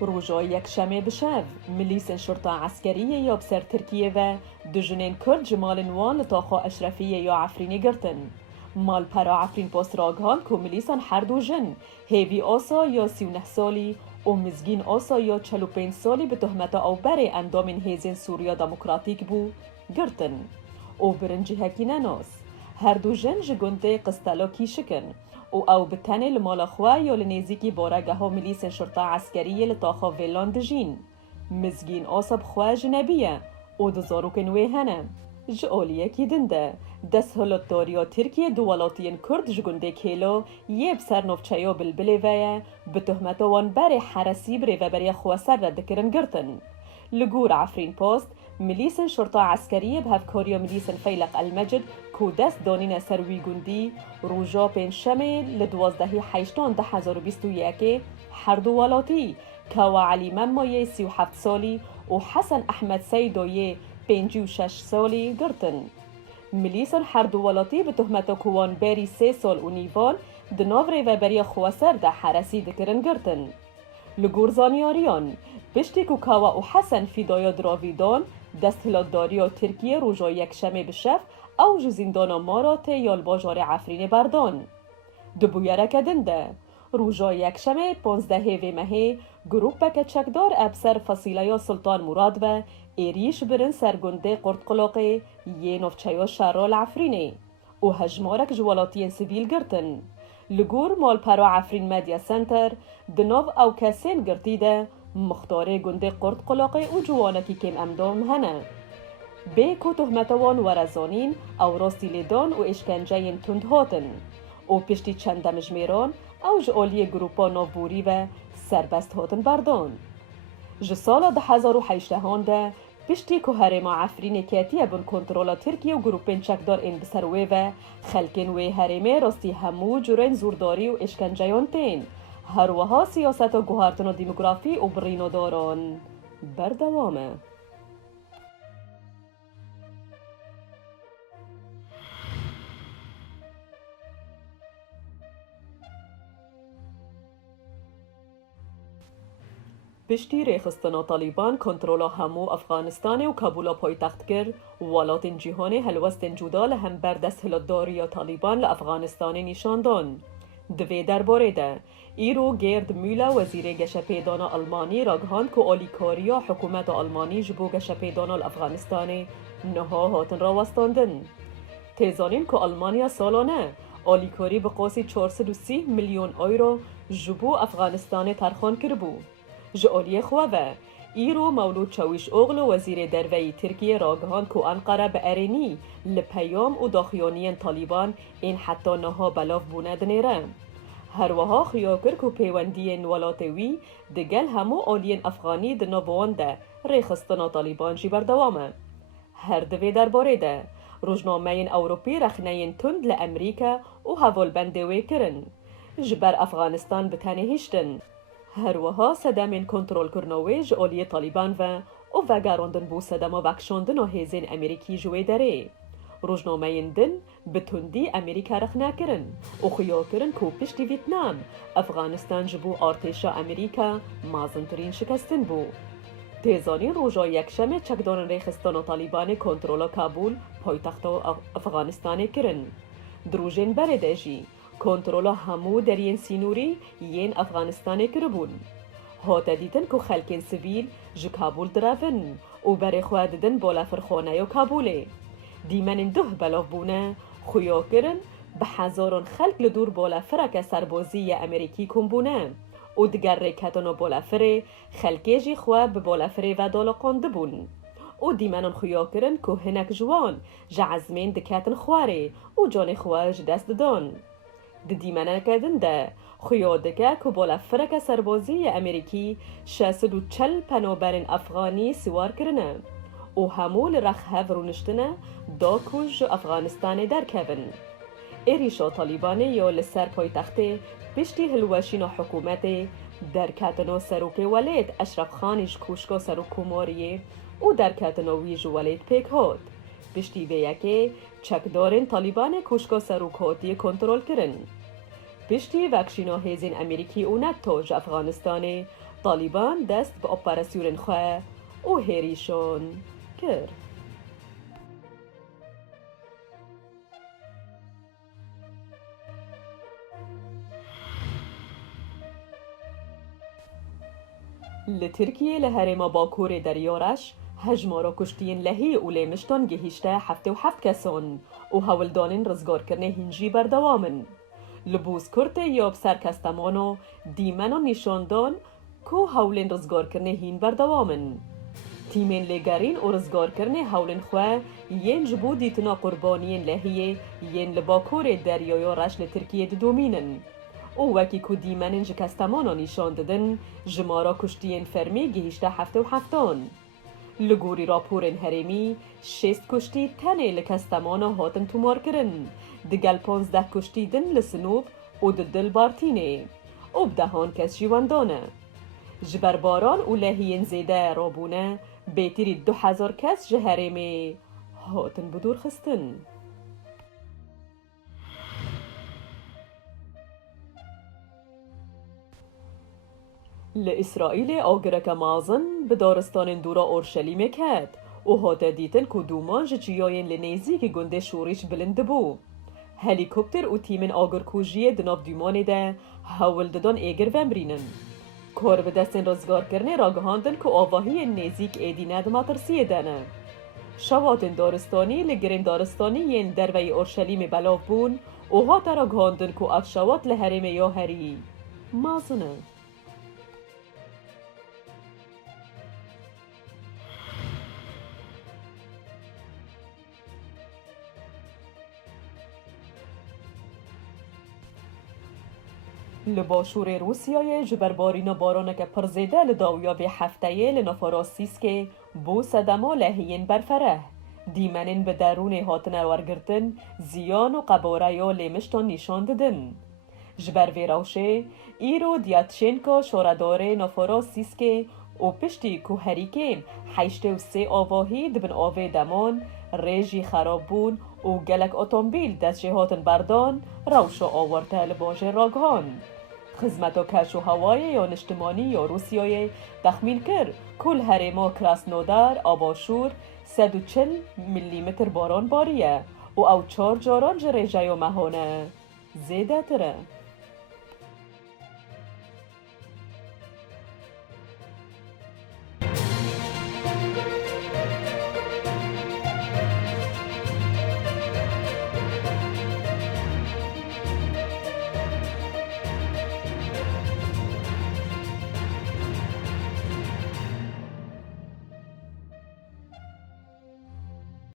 روژا یک شمه بشو ملیس شرطه عسکریه یا بسر ترکیه و دجنین کرد جمال نوان لطاقه اشرفیه یا عفرینی گرتن. مال پرا عفرین پاس راگهان که ملیسان هر دو جن هیوی آسا یا 39 سالی و مزگین آسا یا 45 سالی به تهمت او بره اندام هیزن سوریا دموکراتیک بو گرتن. او برنجی هکی نناس هر دو جن جگنده قستلاکی شکن او بتنه لمالا خواه یا لنیزیکی بارگه ها ملیس شرطه عسکریه لطاقه ویلان دجین. مزگین آسا بخواه جنبیه او دزاروک نوی هنه. جعالیه کی دنده دست هلت داریا ترکیه دوالاتین کرد جگنده کیلو یه بسر نوفچایا بلبله ویه به تهمت وان بر حرسی بره و بری خواسر ردکرن گرتن. لگور عفرین پاست ملیس شرطه عسکریه به هفکاریا ملیس فیلق المجد که دست دانین سروی گندی روژا پین شمه لدوازدهی حیشتان 2021 هر دوالاتی که و علی ممایه 37 سالی و حسن احمد سیدویه 56 سالی گرتن. ملیسان هر دوالاتی به تهمت کوان بری 3 سال و نیوان دناوره و بری خواسر ده حرسی دکرن گرتن. لگورزانیاریان بشتی که کاوا و حسن فیدایا دراویدان دست هلادداریا ترکیه روژا یک شمه بشف او جزیندانا مارات یال باجار عفرین بردان. دبویره کدنده روژا یک شمه 15 و مهه گروپ که چکدار ابسر فصیله یا سلطان مراد و ایریش برن سرگنده قرطقلاقه یه نفچه شرال عفرینه و هجمارک جوالاتین سیویل گرتن. لگور مال پرا عفرین مدیا سنتر دناو او کسین گرتیده مختاره گنده قرطقلاقه و جوانکی کم امدام هنه. به که تهمتوان ورزانین او راستی لیدان و اشکنجه تند هاتن و پشتی چند دمجمیران او جعالی گروپا نافبوری و سربست هاتن بردان. جسال 2018 ده پشتی که هرما عفرین کاتیه بن کنترولا ترکیه و گروپین چکدار این بسروه و خلکن و هرمه راستی همو جرین زورداری و اشکنجهان تین. هروها سیاست و گوهرتن و دیموگرافی و برینو داران بردوامه. پشتی ریخستنا طالبان کنترولا همو افغانستان و کابولا پایتخت کرد والاتین جهان هلوستین جدا لهم بردست هلداری طالبان لافغانستان نشاندان. دوی درباره ده ایرو گرد میلا وزیر گشپیدان آلمانی راگهاند که آلیکاریا حکومت آلمانی جبو گشپیدان افغانستان نها هاتن را وستاندن. تیزانین که آلمانیا سالانه آلیکاری به قاسی 430 میلیون یورو جبو افغانستان ترخان کربو. جعالی خواه ایرو مولود چاویش اغل وزیر دروی ترکیه راگهاند که انقره به ارینی لپیام و داخیانین طالبان این حتی نها بلاف بوند نیره. هروها خیاکر که پیوندی نولاتوی دگل همو آلین افغانی دنابوانده ریخستنا طالبان جی بردوامه. هر دوی درباره ده روزنامه اوروپی رخنین تند لامریکا و حوال بندوی کرن جبر افغانستان بتنه هشتن. هروها صدامین کنترل کرنوی جعالی طالبان و وگراندن بو صداما وکشاندن و هیزین امریکی جوی داره. روزنامه دن به تندی امریکا رخ نکرن و خیا کرن که پشتی ویتنام افغانستان جبو ارتشا امریکا مازنترین شکستن بو. تیزانی روژا یک شمه چکدان ریخستان و طالبان کنترل کابل پایتخت افغانستان کرن. دروژین برده جی کنترل همو درین سینوری یین افغانستان کربون. هاتا دیدن که خلکین سویل جه کابل درافن و بری خواه دیدن بالا فرخانه و کابوله. دیمن ده بلاف بونه خویا کرن به هزاران خلک لدور بالا فرک سربازی امریکی کن بونه و دگر ریکتان و بالا فره خلکی جی خواه به بالا فره و دالا قانده بون. و دیمنان خویا کرن که هنک جوان جه عزمین دکتن خواره و جان خواه جه دست دان. دیمنه کردن ده خیادکه که بالا فرک سربازی امریکی 640 پنابرین افغانی سوار کرنه و همول رخ هفرونشتنه دا کج افغانستان در کبن. ایریشا طالبانه یا لسر پایتخته پشتی هلوشین حکومت در کتنا سروک ولید اشرف خانیش کوشکا سروک ماریه و در کتنا ویج ولید پیک هاد. پشتی به یکی چکدارین طالبان کوشکا سروکاتی کنترل کرن. پشتی وکشینا هیزین امریکی و نتو افغانستان طالبان دست به اپراسیون خواه و هریشون کرد. لترکیه لهرما باکور دریارش هجمارا کشتین لهی اولی مشتان گهیشته 77 کسان و هولدانین رزگار کرنه هنجی بردوامن. لبوز کرته یاب سرکستمانو دیمنو نشاندان که هولین رزگار کرنه هین بردوامن. تیمین لگرین و رزگار کرنه هولین خواه ین جبو دیتنا قربانین لهیه ین لباکور دریارش لترکیه دومینن. او وکی که دیمنین جکستمانو نشان دادن جمارا کشتین فرمی گهیشته 77. لگوری راپورن هرمی 6 کشتی تنه لکستمانو هاتن تومار کرن. دگل 15 کشتی دن لسنوب و دل بارتینه و بدهان کس جواندانه. جبر باران و لحین زیده رابونه بیتری 2000 کس جهرمی هاتن بدور خستن. لإسرائیل آگرک مازن به دارستان دورا اورشلیم کرد و هاته دیتن که دومان جچیاین لنیزی که گنده شوریش بلند بو. هلیکوپتر و تیمن آگرکوژی دناب دومانه ده هول دادن ایگر ومرینن. کار به دستن رزگار کرنه را گهاندن که آواهی نزیک ایدی ندما ترسیه دنه. شواتن دارستانی لگرین دارستانی ین دروی اورشلیم بلاف بون و هاته را گهاندن که افشوات لحرم یا هری مازنه. لباشور روسیای جبر بارینا بارانک پرزیده لداویا به هفتهیه لنفراسیس که بو صدما لحیین برفره. دیمنین به درون هاتنه ورگرتن زیان و قباره یا لیمشتان نشان ددن. جبر ویراوشه ایرو دیاتشنکا شورداره نفراسیس که او پشتی که هریکین 83 آواهی دبن آوه دمان ریجی خراب بون و گلک اتومبیل دست جهاتن بردان روشا آورته لباجه راگهان. خدمت و کش و هوای یا نشتمانی یا روسیای تخمین کرد کل هرما کراسنودار آباشور 140 میلیمتر باران باریه و او 4 جاران جریجه و مهانه زیده تره.